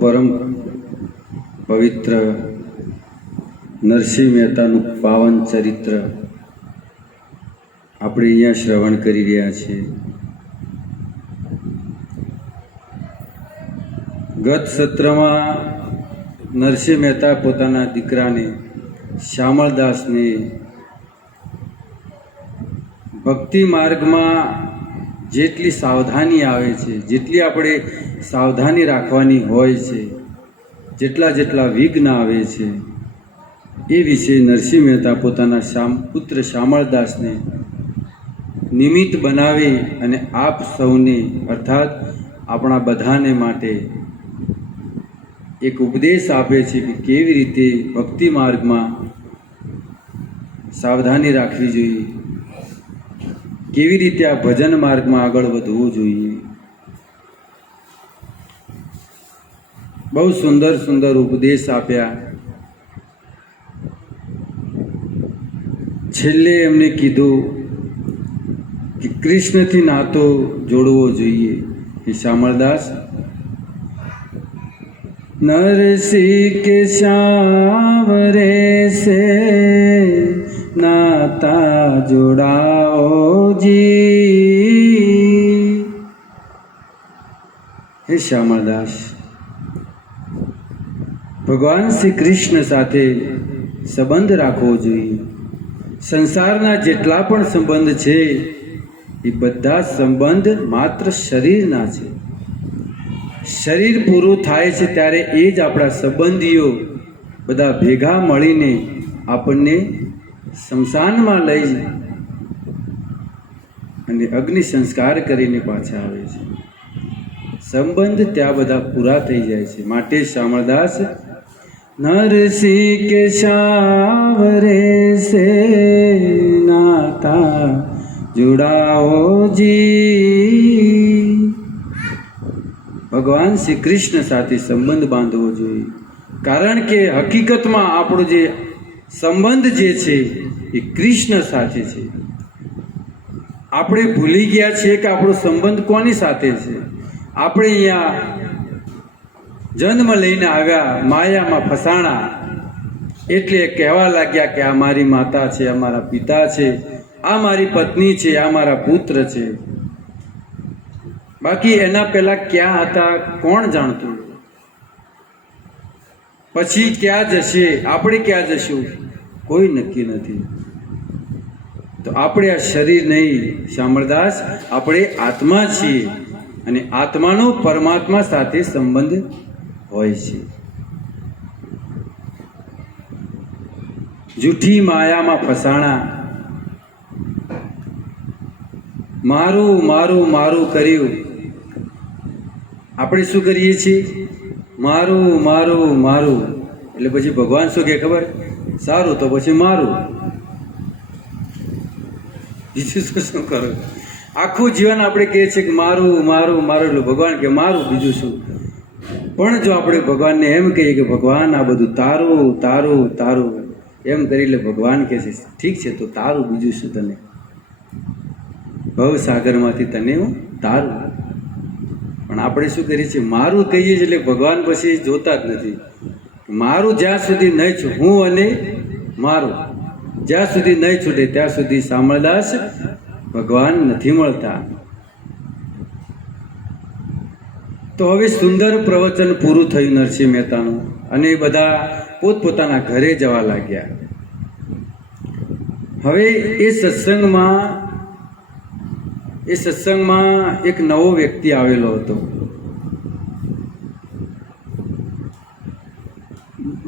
પરમ પવિત્ર નરસિંહ મહેતાનું પાવન ચરિત્ર આપણે અહીંયા શ્રવણ કરી રહ્યા છીએ. ગત સત્રમાં નરસિંહ મહેતા પોતાના દીકરાને શ્યામળદાસને ભક્તિ માર્ગમાં જેટલી સાવધાની આવે છે, જેટલી આપણે સાવધાની રાખવાની હોય છે, જેટલા વિઘ્ન આવે છે, એ વિશે નરસિંહ મહેતા પોતાના પુત્ર શ્યામળદાસને નિમિત્ત બનાવી અને આપ સૌને અર્થાત આપણા બધાને માટે એક ઉપદેશ આપે છે કે કેવી રીતે ભક્તિ માર્ગમાં સાવધાની રાખવી જોઈએ, કેવી રીતે આ ભજન માર્ગમાં આગળ વધવું જોઈએ. બહુ સુંદર સુંદર ઉપદેશ આપ્યા. છેલ્લે એમને કીધું કે કૃષ્ણથી નાતો જોડવો જોઈએ. કે શ્યામળદાસ, નરસિંહ કે સાવરે સે નાતા જોડાઓ જી. હે શ્યામળદાસ, ભગવાન શ્રી કૃષ્ણ સાથે સંબંધ રાખવો જોઈએ. સંસારના જેટલા પણ સંબંધ છે એ બધા સંબંધ માત્ર શરીરના છે. શરીર પૂરું થાય છે ત્યારે એ જ આપણા સંબંધીઓ બધા ભેગા મળીને આપણને સ્મશાનમાં લઈ અને અગ્નિ સંસ્કાર કરીને પાછા આવે છે. સંબંધ ત્યાં બધા પૂરા થઈ જાય છે. માટે શ્યામળદાસ, નરસિંહ કે સાવરે સે નાતા જોડાઓ જી. ભગવાન શ્રી કૃષ્ણ સાથે સંબંધ બાંધવો જોઈએ. કારણ કે હકીકતમાં આપણો જે સંબંધ જે છે એ કૃષ્ણ સાથે છે. આપણે ભૂલી ગયા છીએ કે આપણો સંબંધ કોની સાથે છે. આપણે અહીંયા જન્મ લઈને આવ્યા, માયામાં ફસાણા, એટલે કહેવા લાગ્યા કે આ મારી માતા છે, આ મારા પિતા છે, આ મારી પત્ની છે, આ મારા પુત્ર છે. બાકી એના પહેલા ક્યાં હતા કોણ જાણતું? પછી ક્યાં જશે, આપણે ક્યાં જશું, કોઈ નક્કી નથી. તો આપણે આ શરીર નહીં શ્યામળદાસ, આપણે આત્મા છીએ અને આત્માનો પરમાત્મા સાથે સંબંધ હોય છે. જૂઠી માયામાં ફસાણા, મારું મારું મારું કર્યું. આપણે શું કરીએ છીએ? મારું મારું મારું. એટલે પછી ભગવાન શું કહે ખબર? સારું તો પછી મારું. બીજું શું કરો? આખું જીવન આપણે કહીએ છીએ કે મારું મારું મારું, એટલે ભગવાન કે મારું, બીજું શું? પણ જો આપણે ભગવાનને એમ કહીએ કે ભગવાન આ બધું તારું તારું તારું એમ કરી, એટલે ભગવાન કહે છે ઠીક છે તો તારું, બીજું શું તને? ભવસાગરમાંથી તને હું તારું. પણ આપણે શું કરીએ છીએ? મારું કહીએ છીએ એટલે ભગવાન પછી જોતા જ નથી. મારું જ્યાં સુધી નહીં છૂટે, હું અને મારું જ્યાં સુધી નહીં છૂટે ત્યાં સુધી શ્યામળદાસ ભગવાન નથી મળતા. તો હવે સુંદર પ્રવચન પૂરું થયું નરસિંહ મહેતાનું, અને બધા પોતપોતાના ઘરે જવા લાગ્યા. હવે એ સત્સંગમાં એક નવો વ્યક્તિ આવેલો હતો.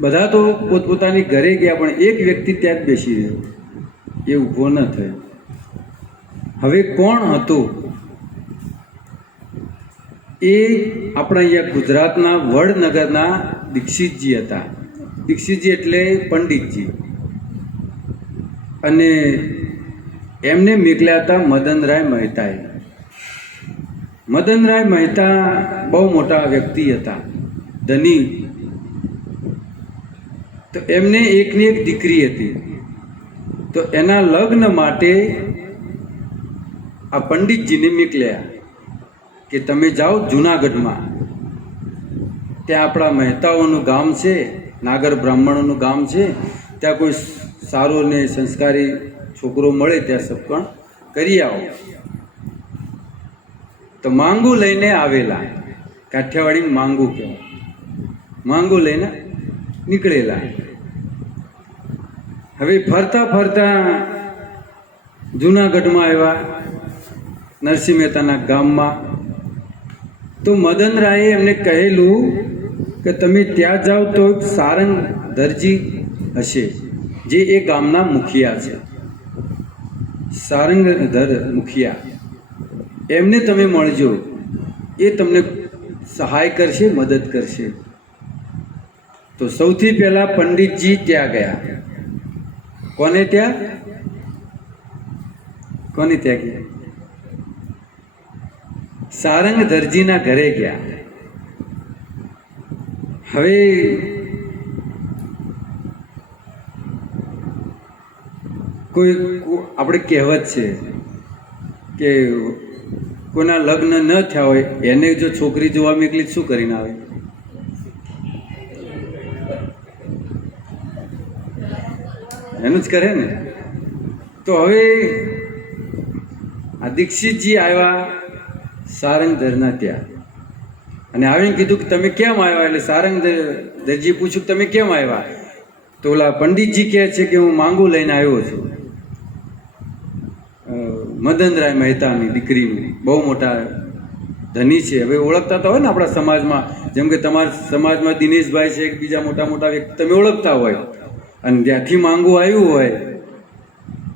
બધા તો પોતપોતાની ઘરે ગયા, પણ એક વ્યક્તિ ત્યાં જ બેસી રહ્યો, એ ઊભો ન થયો. હવે કોણ હતો? એ આપણા અહીંયા ગુજરાતના વડનગરના દીક્ષિતજી હતા. દીક્ષિતજી એટલે પંડિતજી. અને એમને મોકલ્યા હતા મદનરાય મહેતાએ. મદનરાય મહેતા બહુ મોટા વ્યક્તિ હતા, ધની. તો એમને એકની એક દીકરી હતી. તો એના લગ્ન માટે આ પંડિતજીને મોકલ્યા કે તમે જાઓ જૂનાગઢમાં, ત્યાં આપણા મહેતાઓનું ગામ છે, નાગર બ્રાહ્મણોનું ગામ છે, ત્યાં કોઈ સારો ને સંસ્કારી છોકરો મળે ત્યાં સપકણ કરી આવો. તો માંગુ લઈને આવેલા, કાઠિયાવાડી માંગુ કહેવાય, માંગુ લઈને નીકળેલા. હવે ફરતા ફરતા જુનાગઢમાં આવ્યા, નરસિંહ મહેતાના ગામમાં. તો મદનરાયે એમને કહેલું કે તમે ત્યાં જાઓ તો સારંગ દરજી હશે, જે એ ગામના મુખિયા છે, સારંગધર મુખિયા, એમને તમે મળજો, એ તમને સહાય કરશે, મદદ કરશે. તો સૌથી પહેલા પંડિતજી ત્યાં ગયા. કોને ત્યાં ગયા? સારંગધરજીના ઘરે ગયા. હવે કોઈ આપણે કહેવત છે કે કોઈના લગ્ન ન થયા હોય એને જો છોકરી જોવા મોકલી શું કરીને આવે? એનું જ કરે ને. તો હવે આ દીક્ષિતજી આવ્યા સારંગધરના ત્યાં, અને આવીને કીધું કે તમે કેમ આવ્યા? એટલે સારંગધરજી પૂછ્યું કે તમે કેમ આવ્યા? તો ઓલા પંડિતજી કહે છે કે હું માંગુ લઈને આવ્યો છું, મદનરાય મહેતાની દીકરીનું, બહુ મોટા ધની છે. હવે ઓળખતા તો હોય ને આપણા સમાજમાં, જેમ કે તમારા સમાજમાં દિનેશભાઈ છે, બીજા મોટા મોટા વ્યક્તિ તમે ઓળખતા હોય, અને ત્યાંથી માંગુ આવ્યું હોય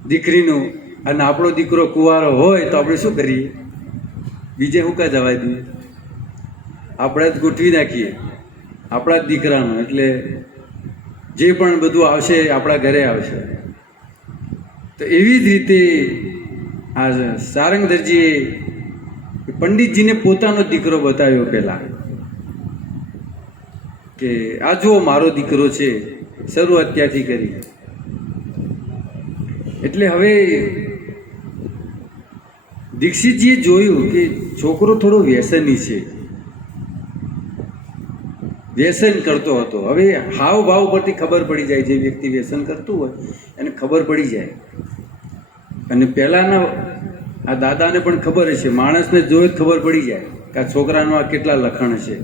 દીકરીનું, અને આપણો દીકરો કુંવારો હોય તો આપણે શું કરીએ? બીજે શું કા જવા દઈએ? આપણે જ ગોઠવી નાખીએ આપણા જ દીકરાનું, એટલે જે પણ બધું આવશે આપણા ઘરે આવશે. તો એવી જ રીતે આ સારંગધરજીએ પંડિતજીને પોતાનો દીકરો બતાવ્યો પહેલા, કે આ જુઓ મારો દીકરો છે, શરૂઆત ત્યાંથી કરી. એટલે હવે દીક્ષિતજીએ જોયું કે છોકરો થોડો વ્યસની છે, વ્યસન કરતો હતો. હવે હાવ ભાવ પરથી ખબર પડી જાય, જે વ્યક્તિ વ્યસન કરતું હોય એને ખબર પડી જાય. અને પહેલાના આ દાદાને પણ ખબર હશે, માણસને જોઈ જ ખબર પડી જાય કે આ છોકરાનું આ કેટલા લખણ છે.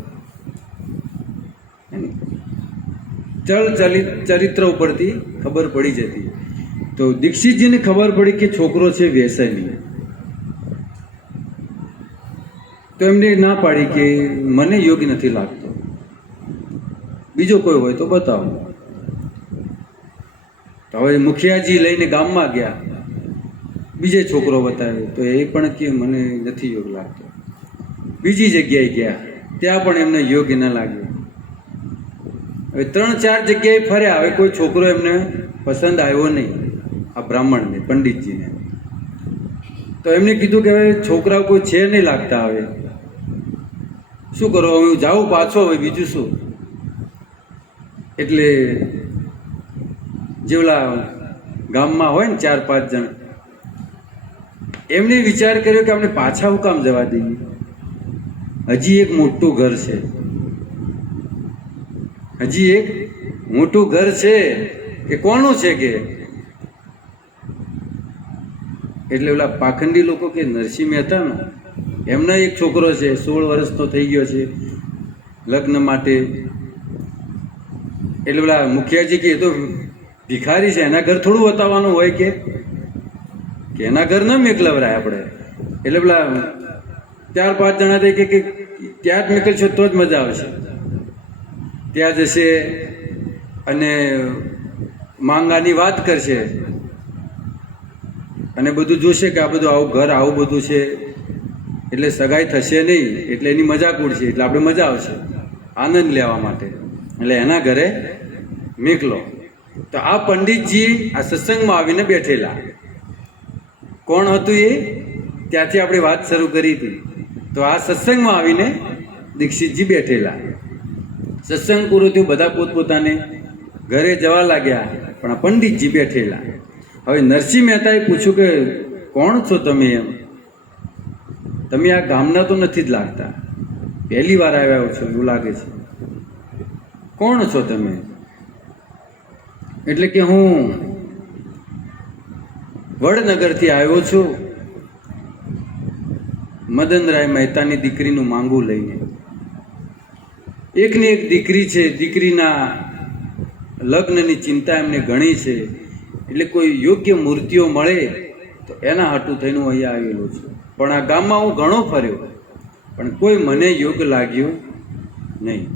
ચરિત્ર ઉપરથી ખબર પડી જતી. તો દીક્ષિતજીને ખબર પડી કે છોકરો છે વ્યસની. તો એમને ના પાડી કે મને યોગ્ય નથી લાગતો, બીજો કોઈ હોય તો બતાવો. તો હવે મુખિયાજી લઈને ગામમાં ગયા, બીજે છોકરો બતાવ્યો, તો એ પણ કે મને નથી યોગ લાગતો. બીજી જગ્યાએ ગયા, ત્યાં પણ એમને યોગ્ય ન લાગ્યો. હવે 3-4 જગ્યાએ ફર્યા, હવે કોઈ છોકરો એમને પસંદ આવ્યો નહીં, આ બ્રાહ્મણને, પંડિતજીને. તો એમને કીધું કે હવે છોકરાઓ કોઈ છે નહીં લાગતા, હવે શું કરો? હવે હું જાઉં પાછો, હવે બીજું શું? એટલે જેવલા ગામમાં હોય ને 4-5 જણ, એમને વિચાર કર્યો કે આપણે પાછા હું કામ જવા દઈએ? હજી એક મોટું ઘર છે, હજી એક મોટું ઘર છે. કે કોનું છે? કે એટલે ઓલા પાખંડી લોકો કે નરસિંહ મહેતાનો એમનો એક છોકરો છે, 16 વર્ષનો થઈ ગયો છે લગ્ન માટે. એટલે ઓલા મુખિયાજી કે એ તો ભિખારી છે, એના ઘર થોડું બતાવવાનું હોય કે એના ઘર ન મેકલવરાય આપણે. એટલે પેલા 4-5 જણા કે ત્યાં જ મેકલશો તો જ મજા આવશે. ત્યાં જશે અને માંગાની વાત કરશે અને બધું જોશે કે આ બધું આવું ઘર આવું બધું છે, એટલે સગાઈ થશે નહીં, એટલે એની મજાક ઉડશે, એટલે આપણે મજા આવશે આનંદ લેવા માટે. એટલે એના ઘરે મેકલો. તો આ પંડિતજી આ સત્સંગમાં આવીને બેઠેલા. કોણ હતું એ? ત્યાંથી આપણે વાત શરૂ કરી હતી. તો આ સત્સંગમાં આવીને દીક્ષિતજી બેઠેલા. સત્સંગ પૂરો થયો, બધા પોતપોતાને ઘરે જવા લાગ્યા, પણ આ પંડિતજી બેઠેલા. હવે નરસિંહ મહેતાએ પૂછ્યું કે કોણ છો તમે? એમ, તમે આ ગામના તો નથી જ લાગતા, પહેલી વાર આવ્યા છો એવું લાગે છે. કોણ છો તમે? એટલે કે હું વડનગરથી આવ્યો છું મદનરાય મહેતાની દીકરીનું માંગું લઈને. એકની એક દીકરી છે, દીકરીના લગ્નની ચિંતા એમને ઘણી છે, એટલે કોઈ યોગ્ય મૂર્તિઓ મળે તો એના હાટું થઈને હું અહીંયા આવેલો છું. પણ આ ગામમાં હું ઘણો ફર્યો, પણ કોઈ મને યોગ્ય લાગ્યું નહીં.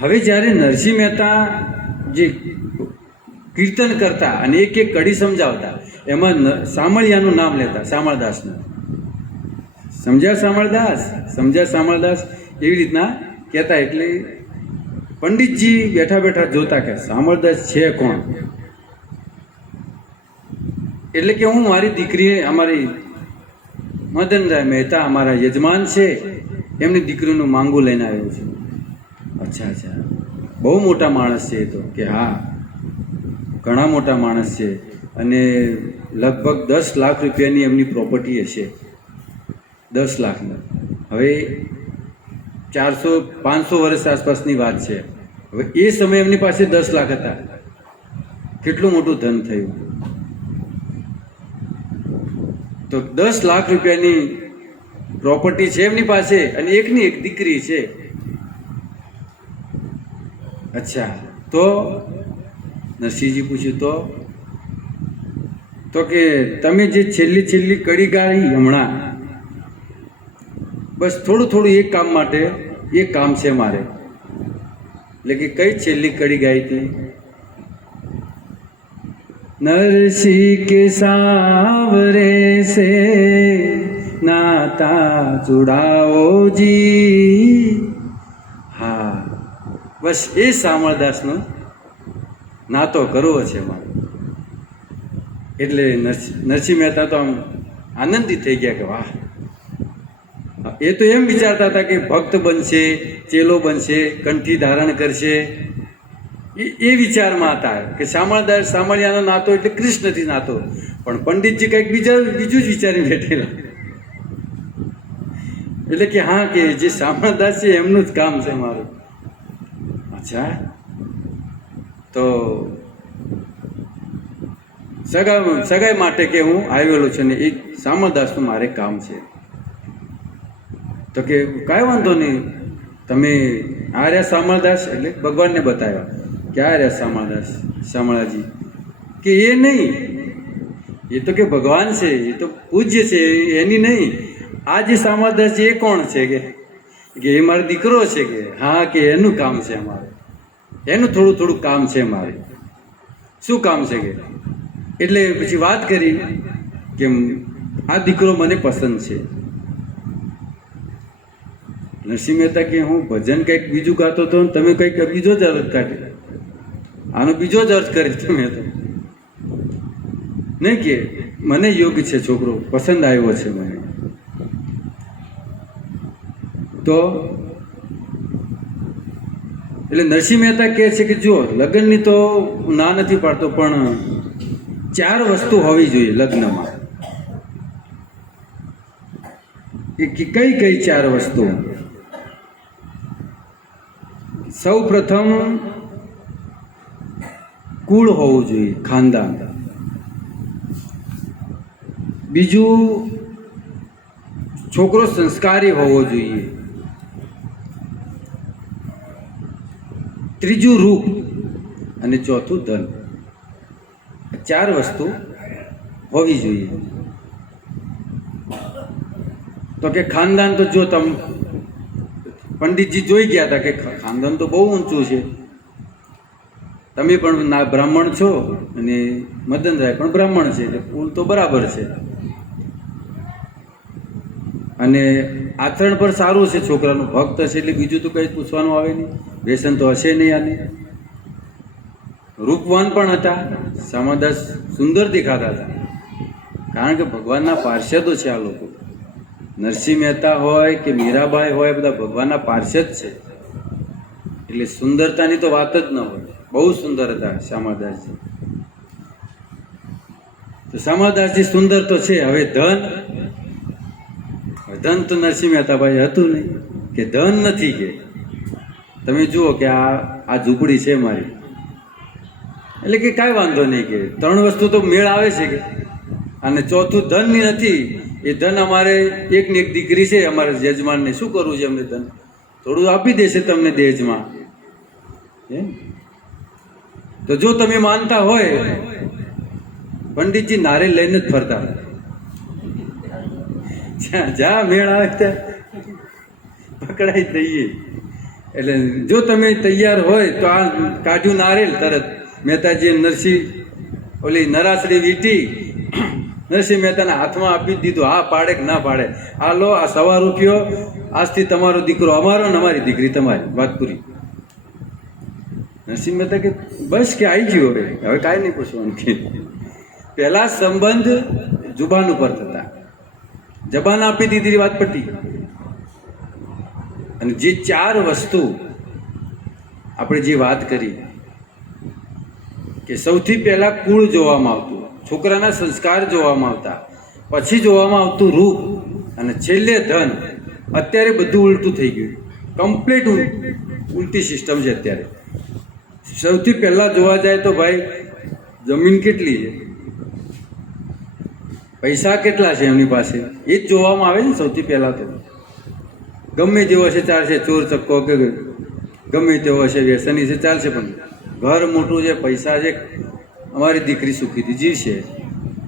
હવે જ્યારે નરસિંહ મહેતા જે કીર્તન કરતા અને એક એક કડી સમજાવતા, એમાં સામળિયાનું નામ લેતા, સામળદાસનું. સમજ્યા સામળદાસ એવી રીતના કહેતા. એટલે પંડિતજી બેઠા બેઠા જોતા કે સામળદાસ છે કોણ. એટલે કે હું મારી દીકરી, અમારી મદનરાય મહેતા અમારા યજમાન છે, એમની દીકરીનું માંગું લઈને આવ્યો છું. અચ્છા, બહુ મોટા માણસ છે એ તો. કે હા, ઘણા મોટા માણસ છે, અને લગભગ 10 લાખ રૂપિયાની એમની પ્રોપર્ટી હશે. 10 લાખની. હવે 400-500 વર્ષ આસપાસની વાત છે. હવે એ સમયે એમની પાસે 10 લાખ હતા. કેટલું મોટું ધન થયું. તો 10 લાખ રૂપિયાની પ્રોપર્ટી છે એમની પાસે, અને એકની એક દીકરી છે. અચ્છા, તો નરસિંહજી પૂછ્યું તો કે તમે જે છેલ્લી કડી ગાઈ હમણાં, બસ થોડું એક કામ માટે, એક કામ છે મારે. એટલે કે કઈ છેલ્લી કડી ગાઈ હતી? नरसिंह के सावरे से नाता जुड़ाओ जी. હા, બસ એ સામળદાસનો નાતો કરવો છે મારે. એટલે નરસિંહ મહેતા તો આમ આનંદિત થઈ ગયા કે વાહ. એ તો એમ વિચારતા હતા કે ભક્ત બનશે, ચેલો બનશે, કંઠી ધારણ કરશે, એ વિચારમાં હતા કે સામળિયાનો નાતો એટલે કૃષ્ણથી નાતો. પણ પંડિતજી કંઈક બીજું જ વિચારી બેઠેલા. એટલે કે હા, કે જે સામળદાસ છે એમનું જ કામ છે મારું. અચ્છા, તો સગાઈ માટે કે હું આવેલો છું ને એ સામળદાસનું મારે કામ છે. તો કે કાંઈ વાંધો નહીં, તમે આ રહ્યા સામળદાસ. એટલે ભગવાનને બતાવ્યા ક્યાં રહ્યા શામળાજી. કે એ નહીં, એ તો કે ભગવાન છે, એ તો પૂજ્ય છે, એની નહીં. આ જે શામળદાસ છે એ કોણ છે? કે એ મારો દીકરો છે. કે હા, કે એનું કામ છે અમારે, એનું થોડું કામ છે મારે. શું કામ છે? કે એટલે પછી વાત કરી કે આ દીકરો મને પસંદ છે. નરસિંહ મહેતા કે હું ભજન કંઈક બીજું ગાતો હતો, તમે કંઈક બીજો જ અર્થ કાઢ્યો. આનો બીજો જ અર્થ કરે તમે તો નહીં. કે મને યોગ્ય છે, છોકરો પસંદ આવ્યો છે મને. તો એટલે નરસિંહ મહેતા કહે છે કે જો લગ્નની તો ના નથી પાડતો, પણ 4 વસ્તુ હોવી જોઈએ લગ્નમાં. એ કઈ 4 વસ્તુ? સૌ પ્રથમ કુળ હોવું જોઈએ, ખાનદાન. બીજું, છોકરો સંસ્કારી હોવો જોઈએ. ત્રીજું, રૂપ. અને ચોથું, ધન. 4 વસ્તુ હોવી જોઈએ. તો કે ખાનદાન તો જો પંડિતજી જોઈ ગયા હતા કે ખાનદાન તો બહુ ઊંચું છે. તમે પણ બ્રાહ્મણ છો અને મદનરાય પણ બ્રાહ્મણ છે, એટલે કુલ તો બરાબર છે. અને આચરણ પર સારું છે, છોકરાનું ભક્ત હશે, એટલે બીજું તો કંઈ પૂછવાનું આવે નહીં. વ્યસન તો હશે નહીં આને. રૂપવાન પણ હતા. સામળદાસ સુંદર દેખાતા હતા, કારણ કે ભગવાનના પાર્ષદો છે આ લોકો. નરસિંહ મહેતા હોય કે મીરાબાઈ હોય, બધા ભગવાનના પાર્ષદ છે. એટલે સુંદરતાની તો વાત જ ન હોય. બહુ સુંદર હતા શામળદાસજી. તો શામળદાસજી સુંદર તો છે. હવે ધન તો નરસિંહ મહેતાભાઈ હતું નહીં. કે ધન નથી. કે તમે જુઓ કે આ ઝૂંપડી છે મારી, એટલે કે કાંઈ વાંધો નહીં, કે 3 વસ્તુ તો મેળ આવે છે કે, અને ચોથું ધનની નથી. એ ધન અમારે એક ને એક દીકરી છે અમારા યજમાનને, શું કરવું છે અમને ધન? થોડું આપી દેશે તમને દહેજમાં. તો જો તમે માનતા હોય, પંડિતજી નારિયેળ લઈને જ ફરતા, જ્યાં મેળ આવે ત્યાં પકડાઈ દઈએ. એટલે જો તમે તૈયાર હોય તો આ કાઢ્યું નારિયેળ તરત મહેતાજીએ નરસિંહ ઓલી નરાસડી વીંટી નરસિંહ મહેતાના હાથમાં આપી દીધું. હા પાડે કે ના પાડે, આ લો, આ 1.25 રૂપિયો, આજથી તમારો દીકરો અમારો ને અમારી દીકરી તમારી, વાત પૂરી. નરસિંહ મહેતા કે બસ કે આવી ગયો, હવે કાંઈ નહીં પૂછવાનું. કે પહેલા સંબંધ જુબાન ઉપર થતા, જબાન આપી દીધી, વાત પટી. અને જે 4 વસ્તુ આપણે જે વાત કરી, કે સૌથી પહેલા કુળ જોવામાં આવતું, છોકરાના સંસ્કાર જોવામાં આવતા, પછી જોવામાં આવતું રૂપ, અને છેલ્લે ધન. અત્યારે બધું ઉલટું થઈ ગયું, કમ્પ્લીટ ઉલટી સિસ્ટમ છે અત્યારે. સૌથી પહેલા જોવા જાય તો ભાઈ જમીન કેટલી છે, પૈસા કેટલા છે એમની પાસે, એ જ જોવામાં આવે ને સૌથી પહેલા. તો ગમે તેવો હશે ચાલશે, ચોર ચક્કો કે ગમે તેવો હશે, વ્યસની છે ચાલશે, પણ ઘર મોટું છે, પૈસા છે, અમારી દીકરી સુખીથી જીવશે.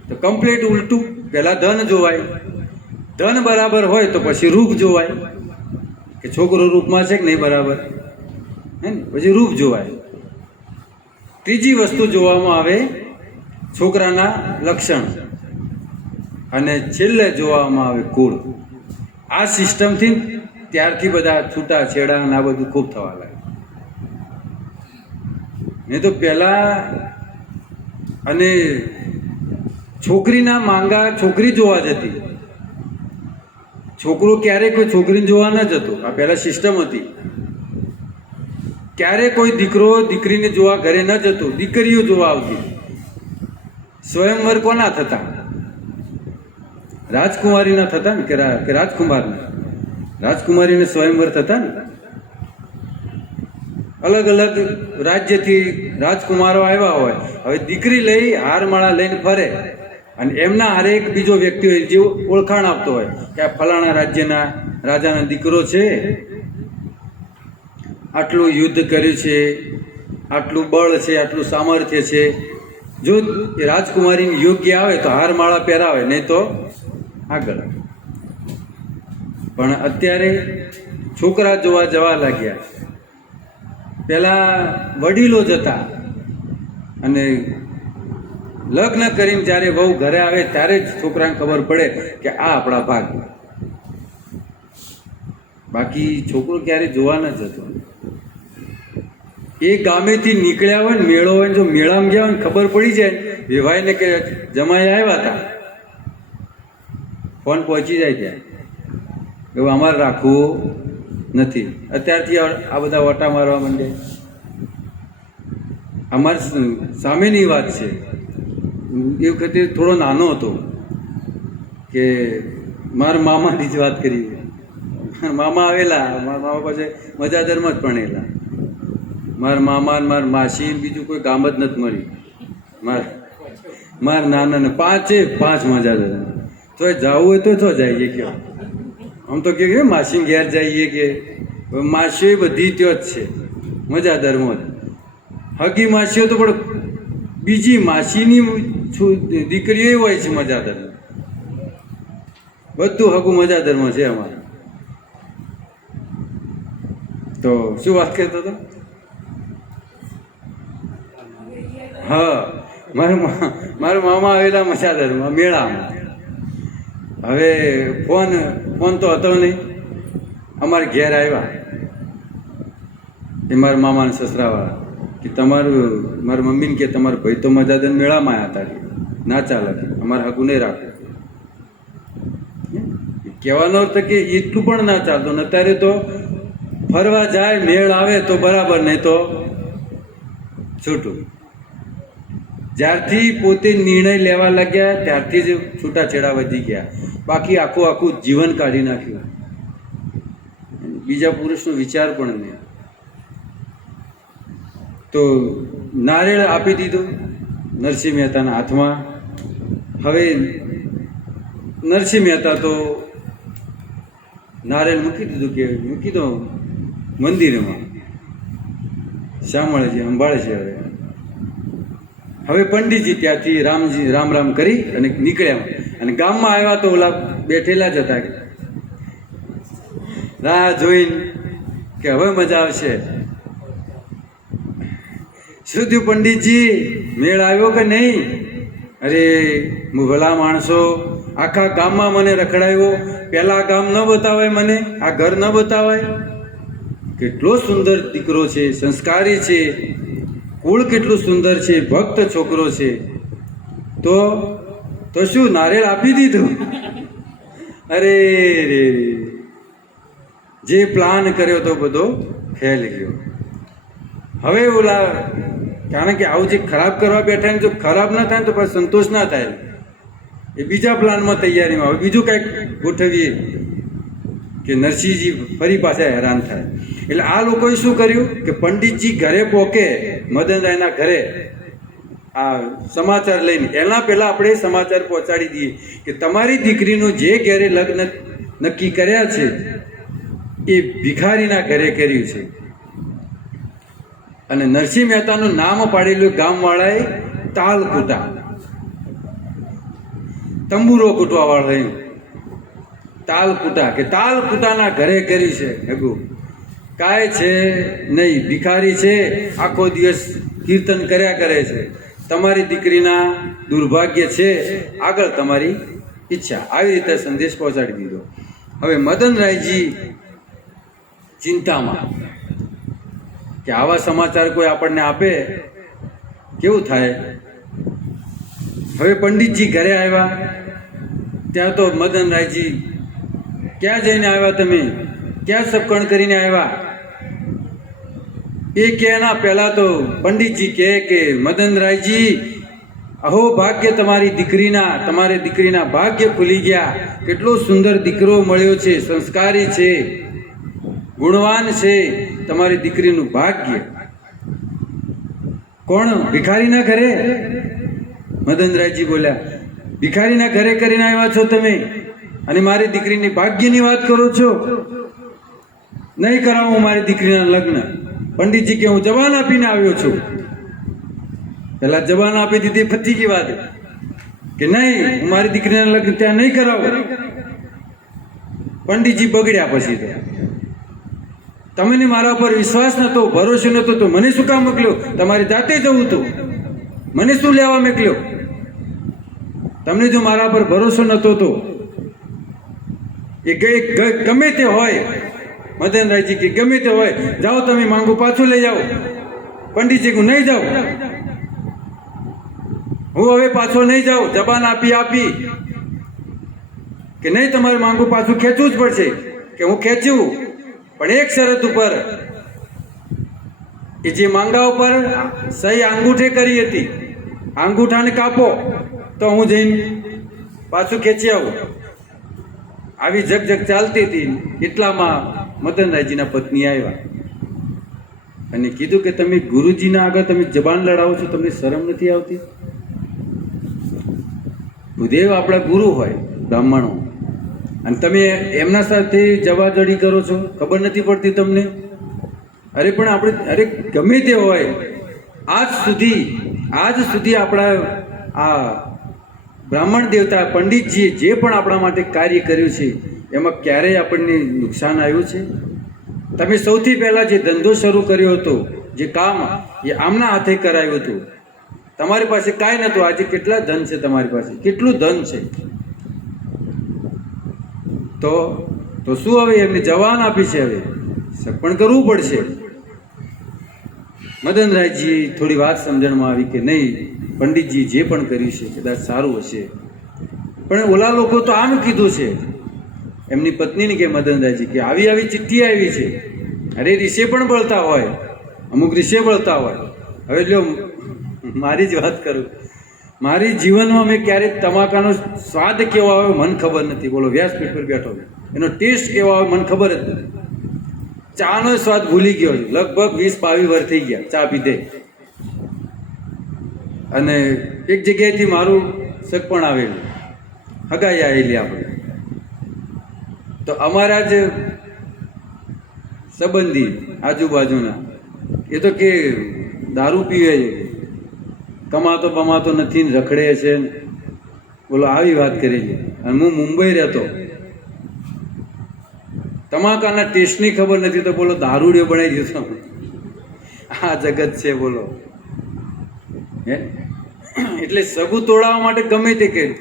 તો કમ્પ્લીટ ઉલટું. પહેલા ધન જોવાય, ધન બરાબર હોય તો પછી રૂપ જોવાય, કે છોકરો રૂપમાં છે કે નહીં બરાબર, હે ને, પછી રૂપ જોવાય. ત્રીજી વસ્તુ જોવામાં આવે છોકરાના લક્ષણ, અને છેલ્લે જોવામાં આવે કુળ. આ સિસ્ટમથી ત્યારથી બધા છૂટા છેડા અને આ બધું ખૂબ થવા લાગે. નહીં તો પહેલા, અને છોકરીના માંગા છોકરી જોવા જતી, છોકરો ક્યારેય કોઈ છોકરીને જોવા ન જતો. આ પહેલા સિસ્ટમ હતી. ક્યારે કોઈ દીકરો દીકરીને જોવા ઘરે ન જતો, દીકરીઓ જોવા આવતી. સ્વયંવર કોના થતા? રાજકુમારીના થતા ને, કે રાજકુમારના? રાજકુમારીને સ્વયંવર થતા ને. અલગ અલગ રાજ્યથી રાજકુમારો આવ્યા હોય, હવે દીકરી લઈ હારમાળા લઈને ફરે, અને એમના હારે એક બીજો વ્યક્તિ હોય જે ઓળખાણ આપતો હોય કે આ ફલાણા રાજ્યના રાજાનો દીકરો છે, આટલું યુદ્ધ કર્યું છે, આટલું બળ છે, આટલું સામર્થ્ય છે. જો એ રાજકુમારીને યોગ્ય આવે તો હારમાળા પહેરાવે, નહીં તો આગળ. પણ અત્યારે છોકરા જોવા જવા લાગ્યા. પેલા વડીલો જતા, અને લગ્ન કરીને જ્યારે વહુ ઘરે આવે ત્યારે જ છોકરાને ખબર પડે કે આ આપણા ભાગ. બાકી છોકરો ક્યારે જોવા ન જતો. એ ગામેથી નીકળ્યા હોય ને, મેળો હોય, જો મેળામાં ગયા હોય ને ખબર પડી જાય વિભાઈને કે જમાઈ આવ્યા હતા, ફોન પહોંચી જાય ત્યાં, એવું અમારે રાખવું નથી. અત્યારથી આ બધા વટા મારવા માંડે. અમારી સામેની વાત છે. એ વખતે થોડો નાનો હતો, કે મારા મામાની જ વાત કરી. મામા આવેલા, મારા મામા પાસે મજાદરમાં જ ભણેલા. મારા મામા ને મારા માસી, બીજું કોઈ ગામ જ નથી મળી. મારા નાના ને 5 મજાદર. તો જવું હોય તો જઈએ. કે આમ તો કે માસી ઘેર જઈએ, કે માસીઓ બધી ત્યાં જ છે મજાદરમાં જ. હગી માસીઓ તો પણ બીજી માસીની દીકરીઓ હોય છે મજાદરમાં. બધું હગું મજાદરમાં છે અમારે. તો શું વાત કરતો હતો? હા, મારા મામા આવેલા મજાદરમાં મેળામાં. હવે ફોન તો હતો નહીં. અમારે ઘેર આવ્યા એ મારા મામાના સસરાવાળા, કે મારા મમ્મીને કે તમારા ભાઈ તો મજાદર મેળામાં આવ્યા હતા, ના ચાલે, અમારે હગું નહીં રાખે. કહેવાનો અર્થ કે એટલું પણ ના ચાલતું. અત્યારે તો ફરવા જાય, મેળ આવે તો બરાબર, નહીં તો છૂટું. જ્યારથી પોતે નિર્ણય લેવા લાગ્યા ત્યારથી જ છૂટાછેડા વધી ગયા. બાકી આખું જીવન કાઢી નાખ્યું. બીજા પુરુષનો વિચાર પણ નહીં. તો નારિયેળ આપી દીધું નરસિંહ મહેતાના હાથમાં. હવે નરસિંહ મહેતા તો નારિયેળ મૂકી દીધું કે મૂકી દો મંદિરમાં. શામળજી સંભાળે છે. હવે પંડિતજી ત્યાંથી રામ રામ કરી અને નીકળ્યા અને ગામમાં આવ્યા તો ઓલા બેઠેલા જ હતા. રાહ જોઈને કે હવે મજા આવશે. શું થયું પંડિતજી, મેળ આવ્યો કે નહીં? અરે ભલા માણસો, આખા ગામમાં મને રખડાયો. પેલા ગામ ન બતાવાય, મને આ ઘર ન બતાવાય. કેટલો સુંદર દીકરો છે, સંસ્કારી છે, કુળ કેટલું સુંદર છે, ભક્ત છોકરો છે. તો શું નારિયેળ આપી દીધું? અરે રે, જે પ્લાન કર્યો તો બધો ફેલ ગયો. હવે ઓલા, કારણ કે આવું જે ખરાબ કરવા બેઠા જો ખરાબ ના થાય તો પછી સંતોષ ના થાય. એ બીજા પ્લાનમાં તૈયારીમાં હવે બીજું કંઈક ગોઠવીએ કે નરસિંહજી ફરી પાછા હેરાન થાય. એટલે આ લોકોએ શું કર્યું કે પંડિતજી ઘરે પોકે, મદનરાયના ઘરે આ સમાચાર લઈને, એના પહેલા આપણે સમાચાર પહોંચાડી દઈએ કે તમારી દીકરીનું જે ઘરે લગ્ન નક્કી કર્યા છે એ ભિખારીના ઘરે કર્યું છે. અને નરસિંહ મહેતાનું નામ પાડેલું ગામવાળાએ તાલકુટા, તંબુરો કૂટવા વાળા તાલકુટા કે તાલકુટાના ઘરે કર્યું છે. હગું કાંઈ છે નહીં, ભિખારી છે, આખો દિવસ કીર્તન કર્યા કરે છે. તમારી દીકરીના દુર્ભાગ્ય છે, આગળ તમારી ઈચ્છા. આવી રીતે સંદેશ પહોંચાડી દીધો. હવે મદનરાયજી ચિંતામાં કે આવા સમાચાર કોઈ આપણને આપે કેવું થાય. હવે પંડિતજી ઘરે આવ્યા ત્યાં તો મદનરાયજી, ક્યાં જઈને આવ્યા તમે, ક્યાં સપકણ કરીને આવ્યા? એ કે ના પહેલા તો પંડિતજી કહે કે મદનરાયજી, અહો ભાગ્ય તમારી દીકરીના ભાગ્ય ખુલી ગયા. કેટલો સુંદર દીકરો મળ્યો છે, સંસ્કારી છે, ગુણવાન છે, તમારી દીકરીનું ભાગ્ય. કોણ? ભિખારીના ઘરે? મદનરાયજી બોલ્યા, ભિખારીના ઘરે કરીને આવ્યા છો તમે અને મારી દીકરીની ભાગ્યની વાત કરો છો? નહીં કરાવું મારી દીકરીના લગ્ન. પંડિતજી કે હું જવાન આપીને આવ્યો છું. પેલા જવાન આપી દીધી, ફતી ગઈ વાત કે નહીં, હું મારી દીકરીના લગ્ન ત્યાં નહીં કરાવું. પંડિતજી બગડ્યા. પછી તો તમને મારા પર વિશ્વાસ નતો, ભરોસો નતો તો મને શું કામ મોકલ્યો? તમારી જાતે જવું હતું, મને શું લેવા મોકલ્યો? તમને જો મારા પર ભરોસો નતો તો એ ગમે તે હોય, મદનરાયજી કે ગમે તે હોય, જાઓ તમે માંગુ પાછું લઈ જાઓ. પંડિતજી હું નહીં જાઉં, હું હવે પાછો નહીં જાઉં. જબાન આપી કે નહીં, તમારે માંગુ પાછું ખેંચવું જ પડશે. કે હું ખેંચ્યું, પણ એક શરત ઉપર. એ જે માંગા ઉપર સહી અંગૂઠે કરી હતી, અંગૂઠાને કાપો તો હું જઈને પાછું ખેંચી આવું. આવી જગ ચાલતી હતી. એટલામાં મદનરાયજીના પત્ની આવ્યા અને કીધું કે તમે ગુરુજીના આગળ તમે જબાન લડાવો છો, તમને શરમ નથી આવતી? ભૂદેવ આપણા ગુરુ હોય, બ્રાહ્મણો, અને તમે એમના સાથે જવાજડી કરો છો, ખબર નથી પડતી તમને? અરે પણ આપણે ગમે તે હોય, આજ સુધી આપણા આ બ્રાહ્મણ દેવતા પંડિતજીએ જે પણ આપણા માટે કાર્ય કર્યું છે એમાં ક્યારેય આપણને નુકસાન આવ્યું છે? તમે સૌથી પહેલાં જે ધંધો શરૂ કર્યો હતો, જે કામ, એ આમના હાથે કરાયું હતું. તમારી પાસે કાંઈ નહોતું, આજે કેટલા ધન છે તમારી પાસે, કેટલું ધન છે. તો શું હવે એમને જવાન આપી છે, હવે સપણ કરવું પડશે. મદનરાયજી થોડી વાત સમજણમાં આવી કે નહીં, પંડિતજી જે પણ કર્યું છે કદાચ સારું હશે, પણ ઓલા લોકો તો આમ કીધું છે. એમની પત્નીને કે મદનરાયજી કે આવી ચિઠ્ઠી આવી છે. અરે ઋષિ પણ બોલતા હોય, અમુક ઋષિ બોલતા હોય. હવે જો મારી જ વાત કરું, મારી જીવનમાં મેં ક્યારેક તમાકાનો સ્વાદ કેવો આવ્યો મને ખબર નથી. બોલો, વ્યાસપીઠ પર બેઠો, એનો ટેસ્ટ કેવો આવ્યો મને ખબર જ નથી. ચાનો સ્વાદ ભૂલી ગયો છું. લગભગ 20-22 વર્ષ થઈ ગયા ચા પીધે. અને એક જગ્યાએથી મારું સગપણ આવેલું, હગાઈ આવેલી આપણે. તો અમારા જ સંબંધી આજુબાજુના એ તો કે દારૂ પીવે છે, કમાતો બમાતો નથી ને રખડે છે, બોલો આવી વાત કરેલી. અને હું મુંબઈ રહેતો, તમાકાના ટેસ્ટની ખબર નથી તો બોલો દારૂડિયો બનાવી દીધો. આ જગત છે બોલો. હે એટલે સગું તોડાવવા માટે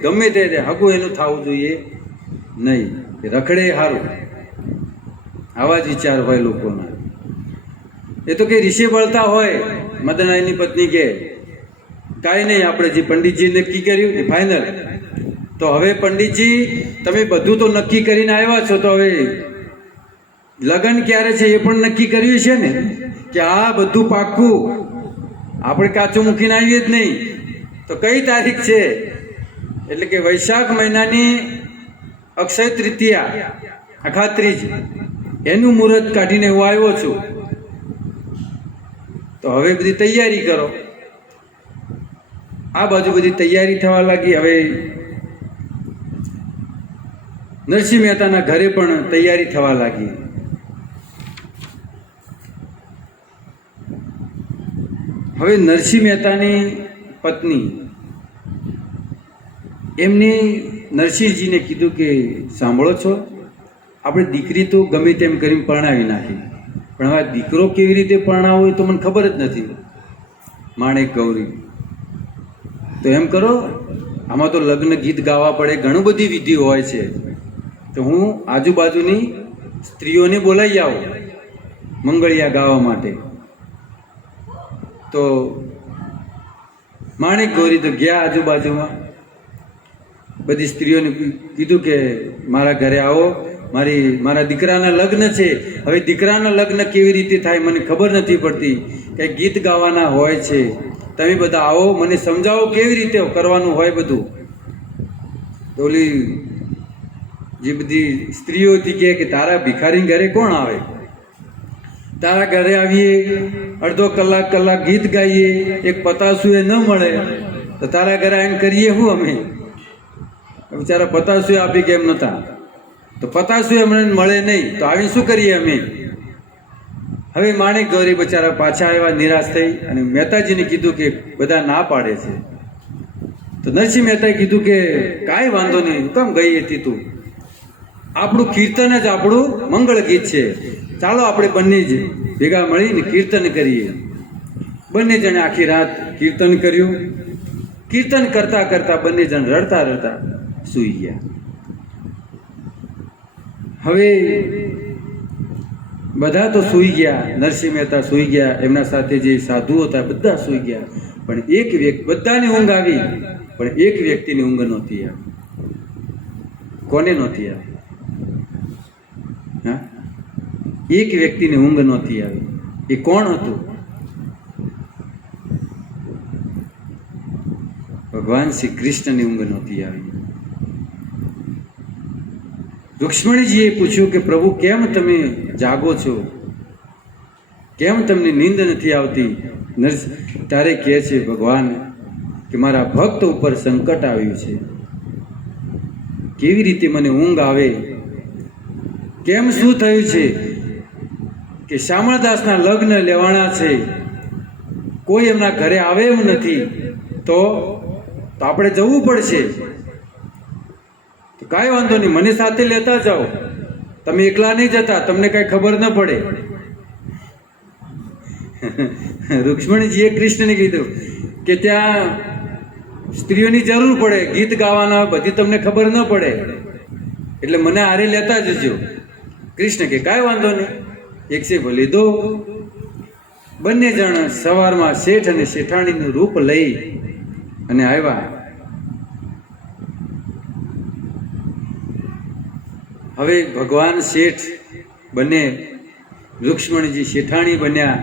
ગમે તે હગું એનું થવું જોઈએ નહીં, રખડે સારું. આવા જ વિચાર હોય લોકોના. એ તો કે ઋષિ બળતા હોય. મદનાઈની પત્ની કે કાંઈ નહીં, આપણે જે પંડિતજી નક્કી કર્યું એ ફાઇનલ. તો હવે પંડિતજી તમે બધું તો નક્કી કરીને આવ્યા છો, તો હવે લગ્ન ક્યારે છે એ પણ નક્કી કર્યું છે ને, કે આ બધું પાક્કું, આપણે કાચું મૂકીને આવીએ જ નહીં. તો કઈ તારીખ છે? એટલે કે વૈશાખ મહિનાની અક્ષય તૃતીયા, અખાત્રીજ, એનું મુહૂર્ત કાઢીને હું આવ્યો છું. તો હવે બધી તૈયારી કરો. આ બાજુ બધી તૈયારી થવા લાગી. હવે નરસિંહ મહેતાના ઘરે પણ તૈયારી થવા લાગી. હવે નરસિંહ મહેતાની પત્ની એમને નરસિંહજીને કીધું કે સાંભળો છો, આપણે દીકરી તો ગમે તેમ કરીને પરણાવી નાખી, પણ હવે દીકરો કેવી રીતે પરણાવો એ તો મને ખબર જ નથી. માણેક ગૌરી, તો એમ કરો, આમાં તો લગ્ન ગીત ગાવા પડે, ઘણી બધી વિધિ હોય છે. તો હું આજુબાજુની સ્ત્રીઓને બોલાવી આવું મંગળિયા ગાવા માટે. તો માણેક ગૌરી તો ગયા આજુબાજુમાં, બધી સ્ત્રીઓને કીધું કે મારા ઘરે આવો, મારા દીકરાના લગ્ન છે. હવે દીકરાના લગ્ન કેવી રીતે થાય મને ખબર નથી પડતી, કે ગીત ગાવાના હોય છે, તમે બધા આવો, મને સમજાવો કેવી રીતે કરવાનું હોય બધું. તો ઓલી જે બધી સ્ત્રીઓ હતી કે તારા ભિખારી ઘરે કોણ આવે, તારા ઘરે આવીએ, અડધો કલાક ગીત ગાઈએ, એક પતાસું એ ન મળે તો તારા ઘરે એમ કરીએ શું અમે? બિચારા પતાસું આપી કેમ નતા, તો પતાસું અમને મળે નહીં તો આવી શું કરીએ અમે? હવે માણેક ગૌરી બિચારા પાછા આવ્યા નિરાશ થઈ, અને મહેતાજીને કીધું કે બધા ના પાડે છે. તો નરસિંહ મહેતાએ કીધું કે કાંઈ વાંધો નહીં, કેમ ગઈ હતી તું? આપણું કીર્તન જ આપણું મંગળ ગીત છે, ચાલો આપણે બંને જ ભેગા મળીને કીર્તન કરીએ. બંને જણે આખી રાત કીર્તન કર્યું. કીર્તન કરતા કરતા બંને જણ રડતા રડતા સૂઈ ગયા. હવે બધા તો સૂઈ ગયા, નરસિંહ મહેતા સૂઈ ગયા, એમના સાથે જે સાધુઓ હતા બધા સૂઈ ગયા, પણ એક વ્યક્તિ, બધાની ઊંઘ આવી પણ એક વ્યક્તિની ઊંઘ નહોતી આવી. કોને નહોતી આવી? હા, એક વ્યક્તિની ઊંઘ નહોતી આવી. એ કોણ હતું? ભગવાન શ્રી કૃષ્ણની ઊંઘ નહોતી આવી. રૂક્ષ્મણીજીએ પૂછ્યું કે પ્રભુ કેમ તમે જાગો છો, કેમ તમને નીંદ નથી આવતી? ત્યારે કહે છે ભગવાન કે મારા ભક્ત ઉપર સંકટ આવ્યું છે, કેવી રીતે મને ઊંઘ આવે? કેમ શું થયું છે કે શામળદાસના લગ્ન લેવાના છે, કોઈ એમના ઘરે આવે એમ નથી, તો આપણે જવું પડશે. તો કાંઈ વાંધો નહીં, મને સાથે લેતા જાઓ, તમે એકલા નહીં જતા, તમને કાંઈ ખબર ન પડે. રૂક્ષ્મણીજીએ કૃષ્ણને કીધું કે ત્યાં સ્ત્રીઓની જરૂર પડે, ગીત ગાવાના, બધી તમને ખબર ન પડે, એટલે મને હારે લેતા જજો. કૃષ્ણ કે કાંઈ વાંધો નહીં, એક છે ભલે દો. બંને જણ સવારમાં શેઠ અને શેઠાણીનું રૂપ લઈ અને આવ્યા. હવે ભગવાન શેઠ બંને, રૂક્ષ્મણીજી શેઠાણી બન્યા.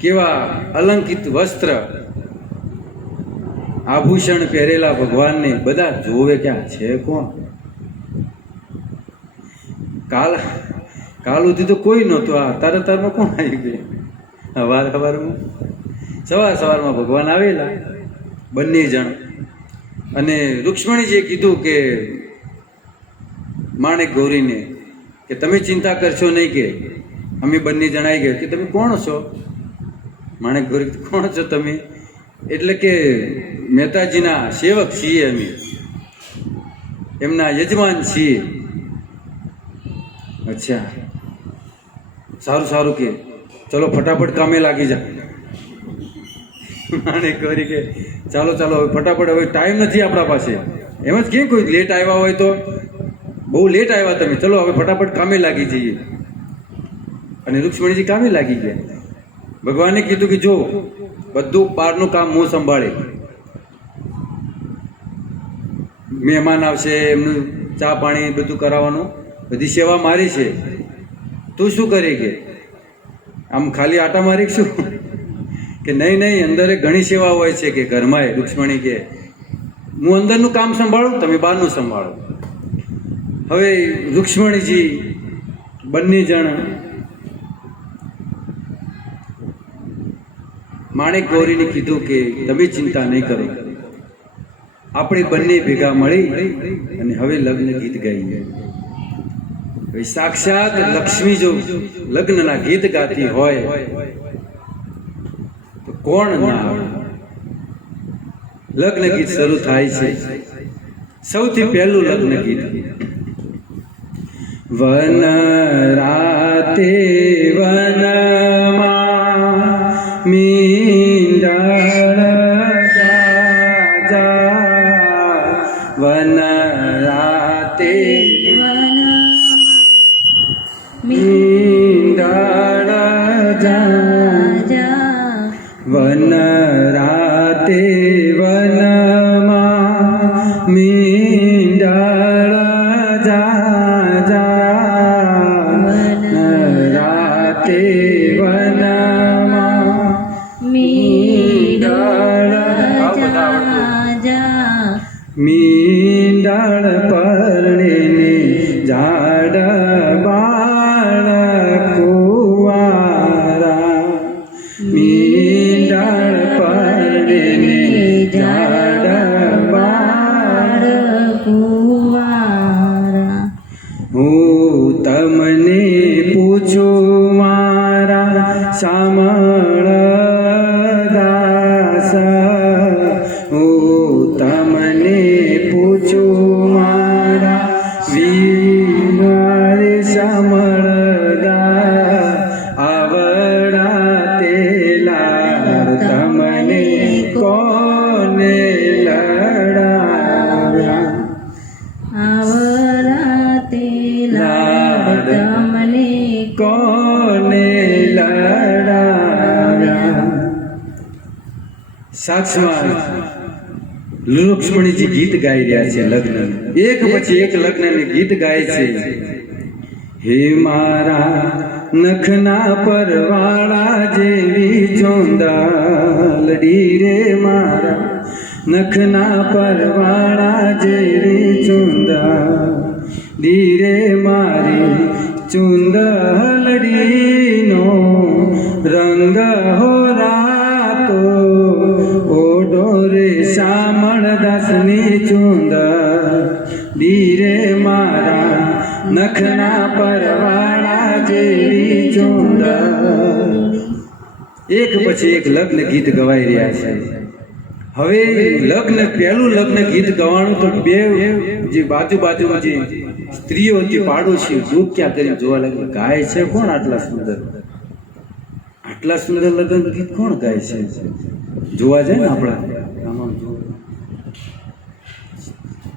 કેવા અલંકિત વસ્ત્ર આભૂષણ પહેરેલા ભગવાનને બધા જોવે કે આ છે કોણ? કાલ સુધી તો કોઈ નહોતું, આ તારમાં કોણ આવી ગયું? હવારમાં સવારમાં ભગવાન આવેલા બંને જણ, અને રૂક્ષ્મણીજીએ કીધું કે માણેક ગૌરીને કે તમે ચિંતા કરશો નહીં, કે અમે બંને જણાઈ ગયા કે તમે કોણ છો? માણેક ગૌરી કોણ છો તમે? એટલે કે મહેતાજીના સેવક છીએ, અમે એમના યજમાન છીએ. અચ્છા, સારું કે ચલો ફટાફટ કામે લાગી જા. માણેક ગૌરી કે ચાલો હવે ફટાફટ, હવે ટાઈમ નથી આપણા પાસે. એમ જ કેમ કોઈ લેટ આવ્યા હોય તો, બહુ લેટ આવ્યા તમે, ચલો હવે ફટાફટ કામે લાગી જઈએ. અને રૂક્ષ્મણીજી કામે લાગી ગયા. ભગવાને કીધું કે જો બધું બહારનું કામ હું સંભાળે, મહેમાન આવશે એમનું ચા પાણી બધું કરાવવાનું, બધી સેવા મારી છે. તું શું કરે કે આમ ખાલી આટા મારી શું? કે નહીં અંદર ઘણી સેવા હોય છે કે ઘરમાં. રૂક્ષ્મણી કે હું અંદરનું કામ સંભાળું, તમે બહારનું સંભાળો. હવે રૂક્ષ્મણીજી બંને જણ માણેક ગૌરીને કીધું કે તમે ચિંતા નહીં કરો, આપણે બંને ભેગા મળી અને હવે લગ્ન ગીત ગાઈએ. સાક્ષાત લક્ષ્મી જો લગ્નના ગીત ગાતી હોય તો કોણ ના આવે? લગ્ન ગીત શરૂ થાય છે. સૌથી પહેલું લગ્ન ગીત. વન રાતે વનમાં મીંડળ જા, વન રાતે મીંડળ જા, વન રાતે વનમાં મીંડળ જા, રાતે વનમાં મીંડળ મીંડળ પરણે ઝાડ બાળ કુવારા, મીંડળ પરણે ઝાડ બાળ કુવારા. હું તમને પૂછું મારા શામળ દાસ, હું તમને પૂછું મારા વીર શામળ દાસ, આવડા તેલા તમને કોને લડાવ્યા? તમને કોને લડાવ્યા? સાક્ષમાં રૂક્ષ્મણીજી ગીત ગાઈ રહ્યા છે. લગ્ન એક પછી એક લગ્નને ગીત ગાય છે. હે મારા નખના પરવાળા જેવી ચોંદાલડી રે, મારા નખના પરવાળા જેવી ચોંદાલડી રે, મારી ચુંદલડીનો રંગ હો રાતો ઓઢો રે, શામળ દાસની ચુંદડી રે, મારા નખના પરવાળા જેવી ચુંદડી. એક પછી એક લગ્ન ગીત ગવાઈ રહ્યા છે. હવે પહેલું લગ્ન ગીત ગવાનું તો બે જે બાજુ જે સ્ત્રીઓ જે પાડોશી દુઃખ ક્યાં કરીને જોવા લાગે, ગાય છે કોણ આટલા સુંદર લગ્ન ગીત કોણ ગાય છે? જોવા જાય ને આપણા આમાં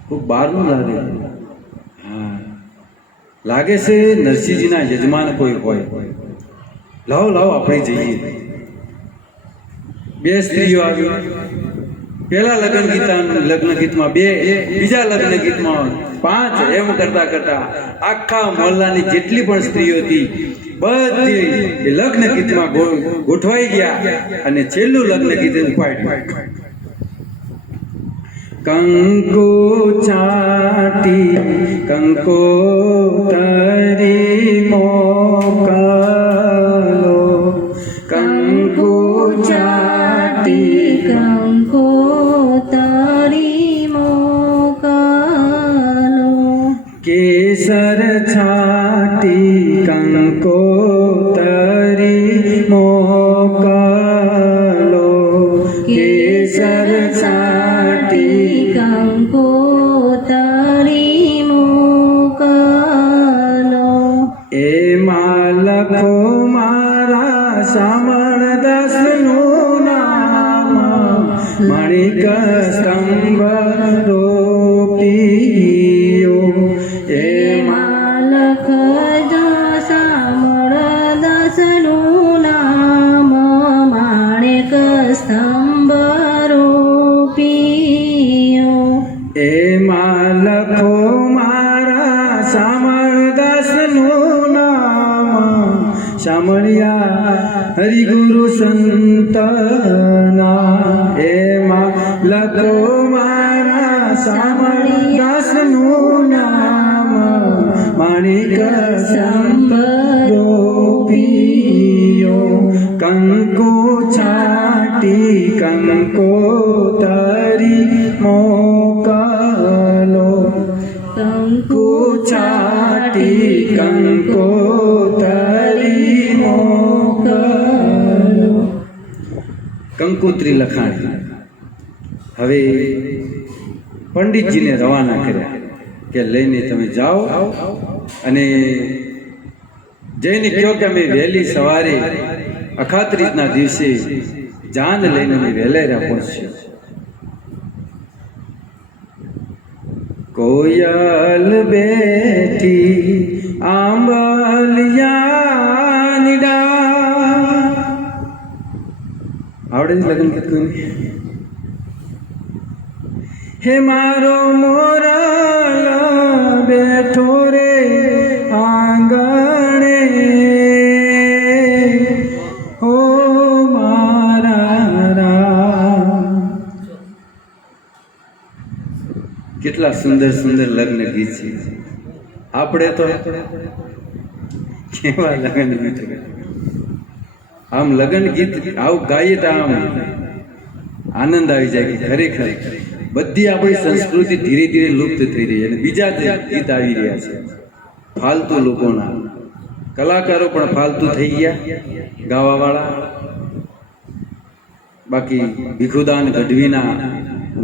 ખૂબ બહારનું લાગે. હા, લાગે છે નરસિંહજીના યજમાન કોઈ હોય. લાવો આપણે જઈએ. બે સ્ત્રીઓ આવી. પહેલા લગ્ન ગીતમાં બે, બીજા લગ્ન ગીતમાં 5, એમ કરતા આખા મહોલ્લાની જેટલી પણ સ્ત્રીઓ હતી બધી લગ્ન ગીતમાં ગોઠવાઈ ગયા અને છેલ્લું લગ્ન ગીત ઉપાડ્યું. કંકુ ચાટી કંકોતરી મોકલો, કંકુ ચાટી મોકલો કેસર છાટી કંકોતરી મોકલો એમાં લખો મારા શામળદાસનું નામ મણિક સ્તંભ રોપીયો એમાં લખજો શામળદાસનું નામ માણેક સ્તંભ રોપિયો એમાં લખો મારા શામળદાસનું નામ શામળિયા હરિગુરુ સંતના એમાં લખો મારા શામળદાસનું નામ માણિક સંપરોપિયો કંકુ છાટી કંકોતરી મોકલો કંકુ છાટી કંકોતરી મોકલો કંકોત્રી લખાણી હવે પંડિતજીને રવાના કર્યા કે લઈને તમે જાઓ અને જઈને કહો કે અમે વહેલી સવારે અખાત્રીજના દિવસે જાન લઈને અમે વહેલેરા પહોંચ્યો. કોયલ બેઠી આંબલિયાની ડાળ આવડે છે લગ્ન ગીત કોઈને? હે મારો મોરલ બેઠો રે આંગણે હો મારા રામ. કેટલા સુંદર સુંદર લગ્ન ગીત છે. આપણે તો કેવા લગ્ન ગીત, આમ લગ્ન ગીત આવું ગાઈએ તો આમ આનંદ આવી જાય કે ખરેખર બધી આપણી સંસ્કૃતિ ધીરે ધીરે લુપ્ત થઈ રહી છે અને બીજા ગીત આવી રહ્યા છે ફાલતુ લોકોના. કલાકારો પણ ફાલતુ થઈ ગયા ગાવાવાળા. બાકી ભીખુદાન ગઢવીના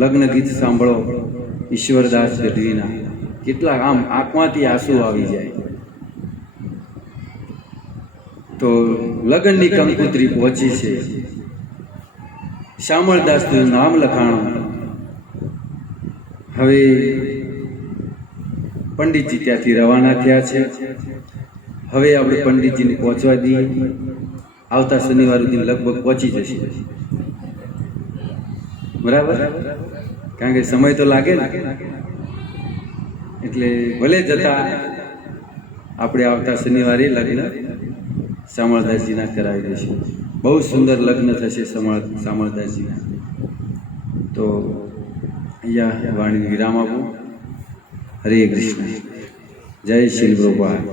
લગ્ન ગીત સાંભળો, ઈશ્વરદાસ ગઢવીના, કેટલા આમ આંખમાંથી આંસુ આવી જાય. તો લગ્નની કંકોત્રી પહોંચી છે. શામળદાસનું નામ લખાણું. હવે પંડિતજી ત્યાંથી રવાના થયા છે. હવે આપણે પંડિતજીને પહોંચવા દઈએ. આવતા શનિવાર સુધી લગભગ પહોંચી જશે. બરાબર? કારણ કે સમય તો લાગે ને, એટલે ભલે જતા આપણે આવતા શનિવારે લગ્ન શામળદાસજીના કરાવી દઈશું. બહુ સુંદર લગ્ન થશે શામળદાસજીના. તો અહીંયા વાણી વિરામ આપું. હરે કૃષ્ણ. જય શ્રી પ્રભુપાદ.